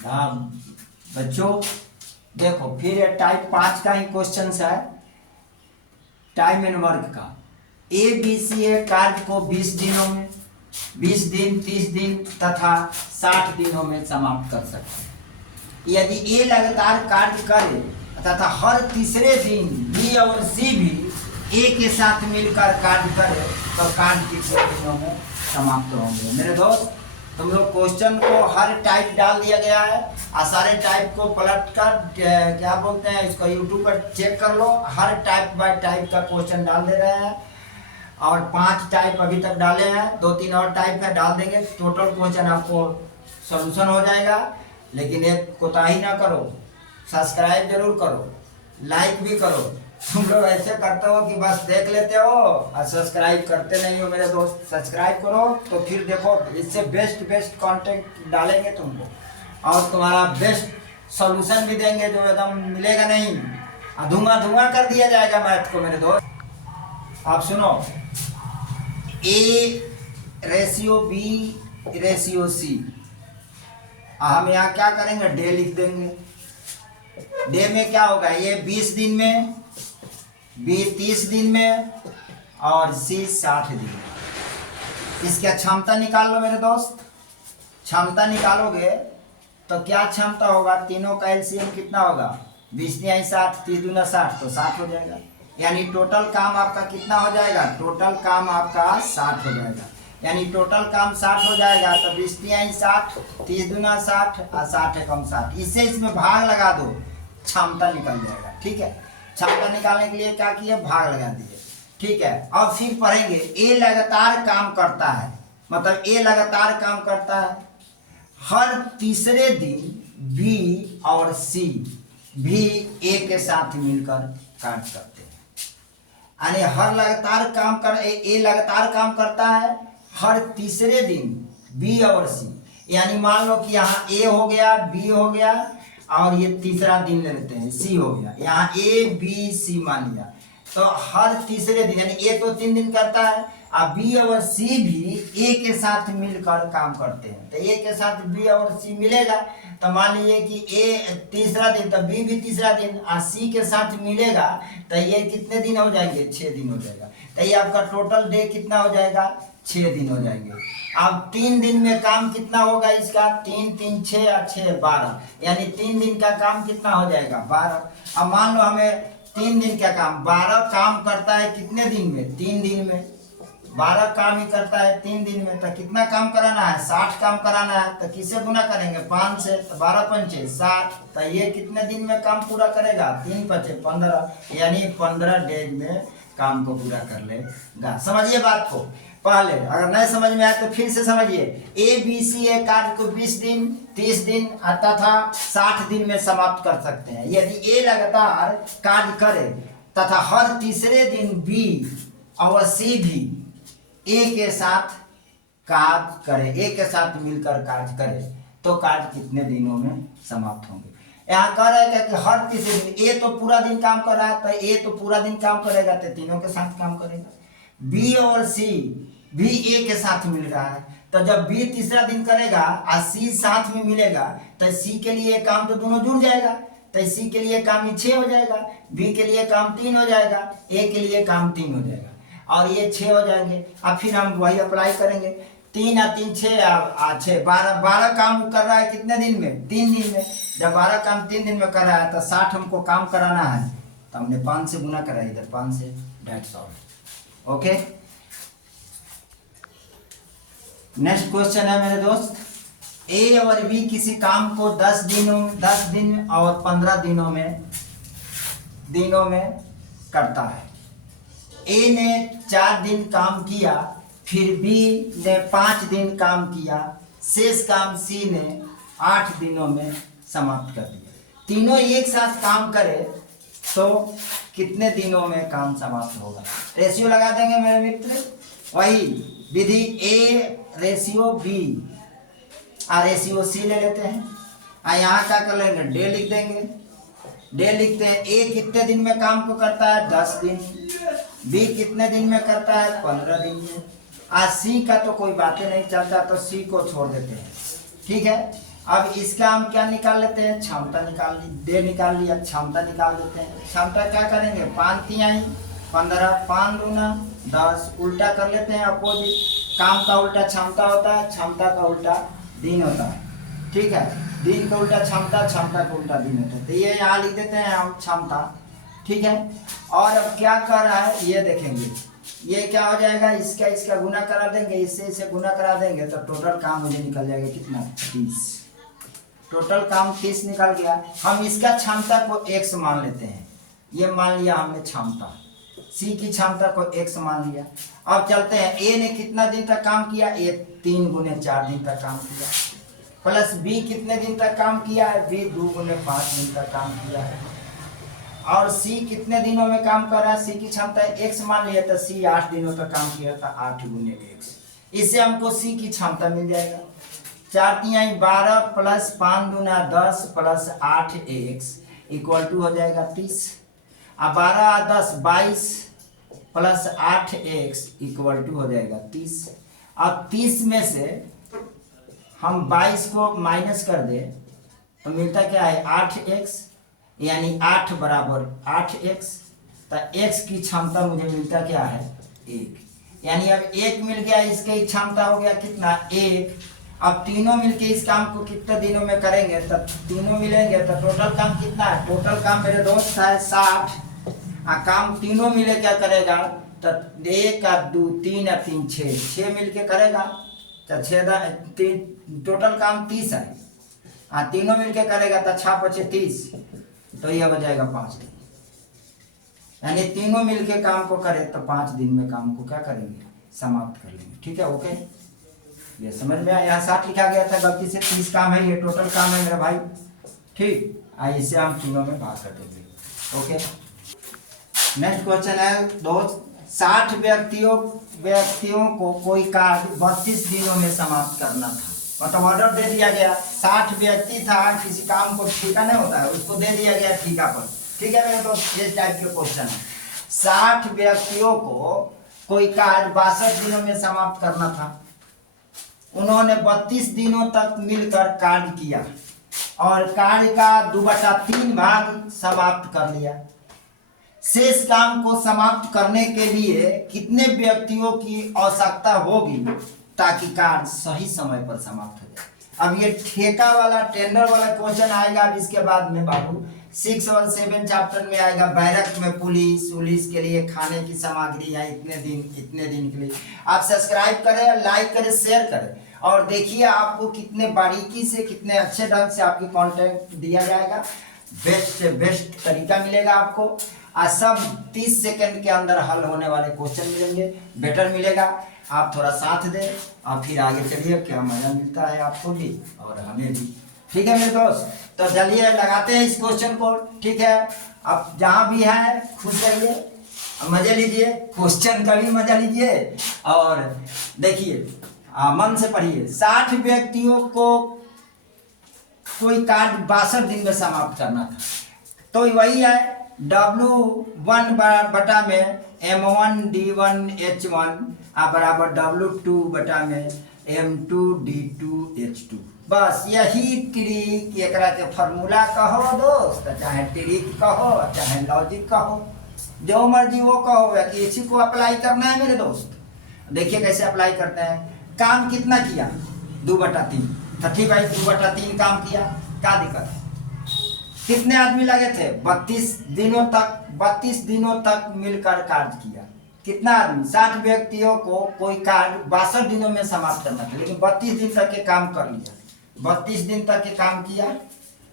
हाँ बच्चों देखो, फिर ये टाइप 5 का ही क्वेश्चन है, टाइम एंड वर्क का। ABC कार्य को 20 दिनों में, 20 दिन, 30 दिन तथा 60 दिनों में समाप्त कर सकते हैं। यदि ए लगातार कार्य करे तथा हर तीसरे दिन बी और सी भी ए के साथ मिलकर कार्य करे तो कार्य कितने दिनों में समाप्त होंगे। मेरे दोस्त, तुम लोग क्वेश्चन को हर टाइप डाल दिया गया है और सारे टाइप को पलट कर क्या बोलते हैं इसको यूट्यूब पर चेक कर लो। हर टाइप बाय टाइप का क्वेश्चन डाल दे रहे हैं और 5 टाइप अभी तक डाले हैं, 2-3 और टाइप है डाल देंगे, टोटल क्वेश्चन आपको सॉल्यूशन हो जाएगा। लेकिन एक कोताही ना करो, सब्सक्राइब जरूर करो, लाइक भी करो। तुम लोग ऐसे करते हो कि बस देख लेते हो और सब्सक्राइब करते नहीं हो। मेरे दोस्त, सब्सक्राइब करो तो फिर देखो इससे बेस्ट कंटेंट डालेंगे तुमको और तुम्हारा बेस्ट सॉल्यूशन भी देंगे जो एकदम मिलेगा नहीं, धुआं कर दिया जाएगा मैथ को। मेरे दोस्त आप सुनो, A/B/C, हम यहाँ क्या करेंगे, डे लिख देंगे। डे में क्या होगा, ये 20 दिन में, बी 30 दिन में और सी 60 दिन में। इसका क्षमता निकाल लो मेरे दोस्त। क्षमता निकालोगे तो क्या क्षमता होगा, तीनों का एलसीएम कितना होगा, 20 × 60, 30 × 60 तो 60 हो जाएगा। यानी टोटल काम आपका कितना हो जाएगा, टोटल काम आपका 60 हो जाएगा। यानी टोटल काम 60 हो जाएगा तो 20 × 60, 30 × 60 और 60 × 60, इससे इसमें भाग लगा दो, क्षमता निकल जाएगा। ठीक है, क्षमता निकालने के लिए क्या किए, भाग लगा दिए। ठीक है, अब फिर पढ़ेंगे ए लगातार काम करता है, मतलब ए लगातार काम करता है, हर तीसरे दिन बी और सी भी ए के साथ मिलकर कार्य करते हैं। यानी हर लगातार काम कर, ए लगातार काम करता है हर तीसरे दिन बी और सी। यानी मान लो कि यहाँ ए हो गया, बी हो गया और ये तीसरा दिन ले लेते हैं, सी हो गया। यहाँ ए बी सी मान लिया तो हर तीसरे दिन, यानी ए तो 3 दिन करता है और बी और सी भी ए के साथ मिलकर काम करते हैं। तो ए के साथ बी और सी मिलेगा तो मान लीजिए कि ए तीसरा दिन तो बी भी तीसरा दिन और सी के साथ मिलेगा तो ये कितने दिन हो जाएंगे, 6 दिन हो जाएगा। तो ये आपका टोटल डे कितना हो जाएगा, 6 दिन हो जाएंगे। अब 3 दिन में काम कितना होगा इसका, 3 × 3 = 6 और 6 = 12, यानी 3 दिन का काम कितना हो जाएगा, 12। अब मान लो हमें 3 दिन का काम, 12 काम करता है कितने दिन में, 3 दिन में। 12 काम ही करता है 3 दिन में, तो कितना काम कराना है, 60 काम कराना है। तो किसे गुना करेंगे, 5 से, तो 12 × 5 = 60। तो ये कितने दिन में काम पूरा करेगा, 3 × 5 = 15, यानी 15 डेज में काम को पूरा कर लेगा। समझिए बात को पहले, अगर नहीं समझ में आए तो फिर से समझिए। ABC कार्य को 20 दिन, 30 दिन तथा 60 दिन में समाप्त कर सकते हैं। यदि ए लगातार कार्य करे तथा हर तीसरे दिन बी और सी भी ए के साथ कार्य करे, ए के साथ मिलकर कार्य करे तो कार्य कितने दिनों में समाप्त होंगे। यहाँ कह रहा है कि हर तीसरे दिन, ए तो पूरा दिन काम कर रहा है तो ए तो पूरा दिन काम करेगा तो तीनों के साथ काम करेगा। बी और सी भी ए के साथ मिल रहा है तो जब बी तीसरा दिन करेगा और सी साथ में मिलेगा तो सी के लिए काम तो दोनों जुड़ जाएगा, तो सी के लिए काम ही 6 हो जाएगा, बी के लिए काम 3 हो जाएगा, ए के लिए काम 3 हो जाएगा और ये 6 हो जाएंगे। अब फिर हम वही अप्लाई करेंगे, 3 और 3 = 6, 12 काम कर रहा है कितने दिन में, 3 दिन में। जब 12 काम 3 दिन में कर रहा है तो 60 हमको काम कराना है तो हमने 5 से गुना करा, इधर 5 से, that's all. Okay, next question है मेरे दोस्त, ए और बी किसी काम को 10 दिन और 15 दिनों में करता है। ए ने 4 दिन काम किया, फिर बी ने 5 दिन काम किया, शेष काम सी ने 8 दिनों में समाप्त कर दिया। तीनों एक साथ काम करे तो कितने दिनों में काम समाप्त होगा। रेशियो लगा देंगे मेरे मित्र, वही विधि A/B और रेशियो C ले लेते हैं। यहाँ क्या कर लेंगे, डे लिख देंगे। डे लिखते हैं, ए कितने दिन में काम को करता है, 10 दिन। बी कितने दिन में करता है, 15 दिन में। सी का तो कोई बातें नहीं चलता तो सी को छोड़ देते हैं। ठीक है, अब इसका हम क्या निकाल लेते हैं, क्षमता निकाल ली, डे निकाल लिया, क्षमता निकाल देते हैं। क्षमता क्या करेंगे, 5 तिहाई 15, 5 दूना 10, उल्टा कर लेते हैं अपोजिट। काम का उल्टा क्षमता होता है, क्षमता का उल्टा दिन होता है, ठीक है। दिन का उल्टा क्षमता, क्षमता का उल्टा दिन होता है। तो ये यहाँ लिख देते हैं हम क्षमता, ठीक है। और अब क्या कर रहा है ये देखेंगे, ये क्या हो जाएगा, इसका गुना करा देंगे, इससे गुना करा देंगे तो टोटल काम मुझे निकल जाएगा कितना, 30। टोटल काम 30 निकल गया। हम इसका क्षमता को x मान लेते हैं, ये मान लिया हमने क्षमता, C की क्षमता को x मान लिया। अब चलते हैं, A ने कितना दिन तक काम किया, A 3 गुने 4 दिन तक काम किया, प्लस B कितने दिन तक काम किया है, B 2 गुने 5 दिन तक काम किया है। और C कितने दिनों में काम कर रहा है, C की क्षमता x मान लिया, तो C 8 दिनों तक काम किया था, 8 गुने x। इससे हमको C की क्षमता मिल जाएगा। 4 तिहाई 12 प्लस 5 दूना 10 प्लस 8x इक्वल टू हो जाएगा 30। अब 12 10 22 प्लस 8x इक्वल टू हो जाएगा 30। अब 30 में से हम 22 को माइनस कर दे तो मिलता क्या है, 8x, यानी 8 बराबर 8x। तो x की क्षमता मुझे मिलता क्या है, 1। यानी अब 1 मिल गया, इसकी क्षमता हो गया कितना, 1। अब तीनों मिलके इस काम को कितने दिनों में करेंगे, तब तीनों मिलेंगे तो टोटल काम कितना है, टोटल काम मेरे दोस्त है 60। काम तीनों मिले क्या करेगा, तो 1 2 3 3 6 मिलके करेगा, तो 6 टोटल काम 30 है। तीनों मिलके करेगा तो 6 5 30, तो यह हो जाएगा 5 दिन। यानी तीनों मिलके काम को करे तो 5 दिन में काम को क्या करेंगे, समाप्त कर लेंगे, ठीक है। ओके, ये समझ में आया। यहाँ 60 लिखा गया था गलती से, 30 काम है, ये टोटल काम है मेरा भाई, ठीक। इसे हम तीनों में भाग कर देंगे। ओके, नेक्स्ट क्वेश्चन है दोस्त, 60 व्यक्तियों को कोई कार्य 32 दिनों में समाप्त करना था। मतलब ऑर्डर दे दिया गया, 60 व्यक्ति था, किसी काम को ठेका नहीं होता है, उसको दे दिया गया ठेका पर, ठीक है मेरे दोस्त। ये टाइप के क्वेश्चन है, 60 व्यक्तियों को कोई कार्य 62 दिनों में समाप्त करना था। उन्होंने 32 दिनों तक मिलकर कार्य किया और कार्य का 2/3 भाग समाप्त कर लिया। शेष काम को समाप्त करने के लिए कितने व्यक्तियों की आवश्यकता होगी ताकि कार्य सही समय पर समाप्त हो जाए। अब ये ठेका वाला, टेंडर वाला क्वेश्चन आएगा अब इसके बाद में बाबू, 6 और 7 चैप्टर में आएगा। बैरक में पुलिस के लिए खाने की सामग्री है इतने दिन के लिए। आप सब्सक्राइब करें, लाइक करें, शेयर करें और देखिए आपको कितने बारीकी से, कितने अच्छे ढंग से आपकी कंटेंट दिया जाएगा। बेस्ट से बेस्ट तरीका मिलेगा आपको, और सब 30 सेकंड के अंदर हल होने वाले क्वेश्चन मिलेंगे, बेटर मिलेगा। आप थोड़ा साथ दें और फिर आगे चलिए, क्या मजा मिलता है आपको भी और हमें भी, ठीक है मेरे दोस्त। तो चलिए लगाते हैं इस क्वेश्चन को, ठीक है। अब जहाँ भी है खुश रहिए, मजे लीजिए, क्वेश्चन का भी मजा लीजिए और देखिए, मन से पढ़िए। 60 व्यक्तियों को कोई कार्य 62 दिन में समाप्त करना था, तो वही है W1 बटा में M1D1H1 बराबर W2 बटा में M2D2H2। बस यही ट्रिक, एकरा के फॉर्मूला कहो दोस्त, चाहे ट्रिक कहो चाहे लॉजिक कहो, जो मर्जी वो कहो, या कि इसी को अप्लाई करना है मेरे दोस्त। देखिए कैसे अप्लाई करते हैं। काम कितना किया, 2/3, तो ठीक भाई 2/3 काम किया, क्या दिक्कत है। कितने आदमी लगे थे, 32 दिनों तक मिलकर कार्य किया। कितना आदमी, 60 व्यक्तियों को कोई कार्य 62 दिनों में समाप्त करना था, लेकिन 32 दिन तक के काम कर लिया। 32 दिन तक के काम किया,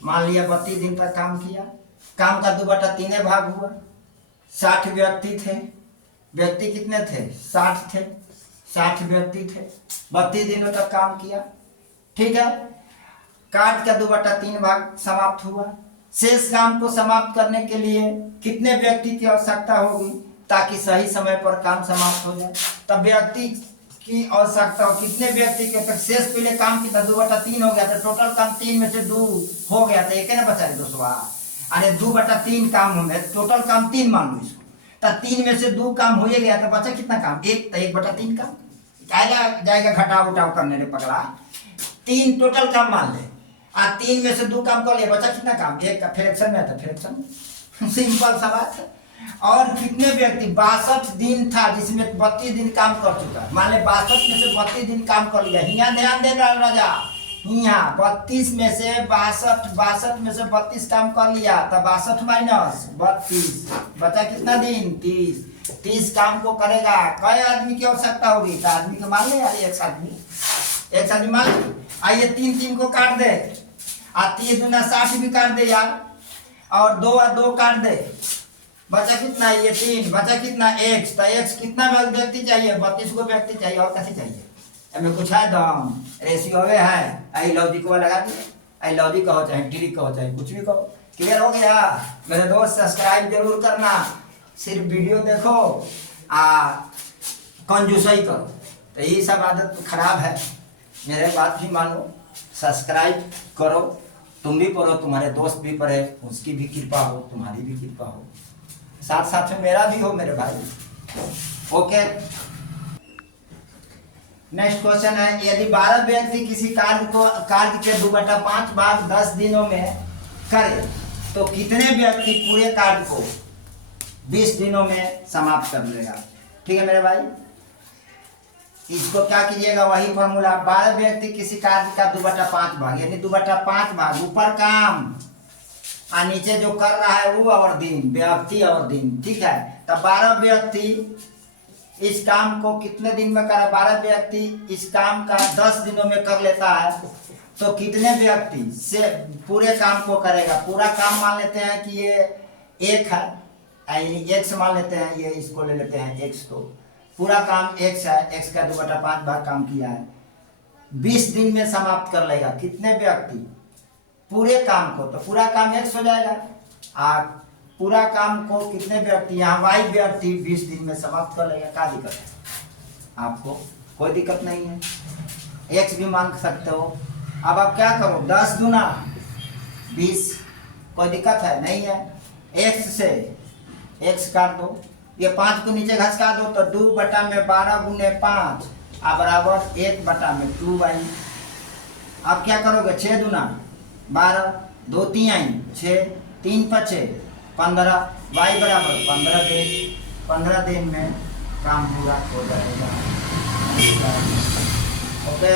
मान लिया 32 दिन तक काम किया, काम का 2/3 भाग हुआ। 60 व्यक्ति थे, व्यक्ति कितने थे, 60 थे, 60 व्यक्ति थे, 32 दिनों तक काम किया, ठीक है। कार्य का 2/3 भाग समाप्त हुआ। शेष काम को समाप्त करने के लिए कितने व्यक्ति की आवश्यकता होगी ताकि सही समय पर काम समाप्त हो जाए। तब व्यक्ति की आवश्यकता हो, कितने व्यक्ति के तक शेष पहले काम की 2/3 हो गया, तो टोटल काम 3 में से 2 हो गया, तो एक ना बचा रहे दोस्तों। अरे 2/3 काम होंगे, टोटल काम 3 मान लो इसको, तो 3 में से 2 काम हो गया, तो बचा कितना काम, 1, तो 1/3 काम जाएगा घटाव उठाव करने रे पगला। 3 टोटल काम मान ले, 3 में से 2 काम कर लिया, बचा कितना काम? 1 का फ्रैक्शन में आता, फ्रैक्शन सिंपल सा बात है। और कितने व्यक्ति 62 दिन था जिसमें 32 दिन काम कर चुका, मान ले 62 में से 32 दिन काम कर लिया। यहाँ ध्यान दे राजा, यहाँ 32 में से 62 में से 32 काम कर लिया, तब 62 माइनस 32 बचा कितना दिन? 30 काम को करेगा। कई आदमी की आवश्यकता होगी? तो आदमी को मान ले यार, एक आदमी मान ले। आइए 3 को काट दे, 3 दूना 60 भी काट दे यार, और 2 और 2 काट दे, बचा कितना? ये 3, बचा कितना? x। तो x कितना व्यक्ति चाहिए? 32 को व्यक्ति चाहिए, और कैसे चाहिए? हमें कुछ है दम रेशियो है, आई लॉजिक वाला लगा दिए, आई लॉजिक कहो चाहे ट्रिक कहो चाहे कुछ भी कहो। क्लियर हो गया मेरे दोस्त? सब्सक्राइब जरूर करना, सिर्फ वीडियो देखो कंजूसई करो, तो ये सब आदत खराब है। मेरे बात भी मानो, सब्सक्राइब करो, तुम भी पढ़ो, तुम्हारे दोस्त भी पढ़े, उसकी भी कृपा हो, तुम्हारी भी कृपा हो, साथ साथ में मेरा भी हो मेरे भाई। ओके, नेक्स्ट क्वेश्चन है, यदि 12 व्यक्ति किसी कार्य के 2/5 भाग 10 दिनों में करे तो कितने व्यक्ति पूरे कार्य को 20 दिनों में समाप्त कर लेगा? ठीक है मेरे भाई, इसको क्या कीजिएगा? वही फॉर्मूला, 12 व्यक्ति किसी कार्य का 2/5 भाग, यानी 2/5 भाग ऊपर काम और नीचे जो कर रहा है वो और दिन, व्यक्ति और दिन। ठीक है, तब 12 व्यक्ति इस काम को कितने दिन में करा? 12 व्यक्ति इस काम का 10 दिनों में कर लेता है, तो कितने व्यक्ति से पूरे काम को करेगा? पूरा काम मान लेते हैं कि ये 1 है, यानी x मान लेते हैं, ये इसको ले लेते हैं x, तो पूरा काम x है, x का 2/5 भाग काम किया है, 20 दिन में समाप्त कर लेगा। कितने व्यक्ति? पूरे काम को, तो पूरा काम x हो जाएगा। पूरा काम को कितने व्यक्ति? यहाँ y व्यक्ति 20 दिन में समाप्त कर लेगा। क्या दिक्कत है आपको? कोई दिक्कत नहीं है, x भी मान सकते हो। अब आप क्या करो? 10 दूना 20, कोई दिक्कत है? नहीं है। x से x काट दो, ये 5 को नीचे घसका दो, तो 2/12 गुने 5 बराबर 1/2y। अब क्या करोगे? 6 दूना 12, 2 3 6, 3 5 15, y बराबर 15 दिन। 15 दिन में काम पूरा हो जाएगा। ओके।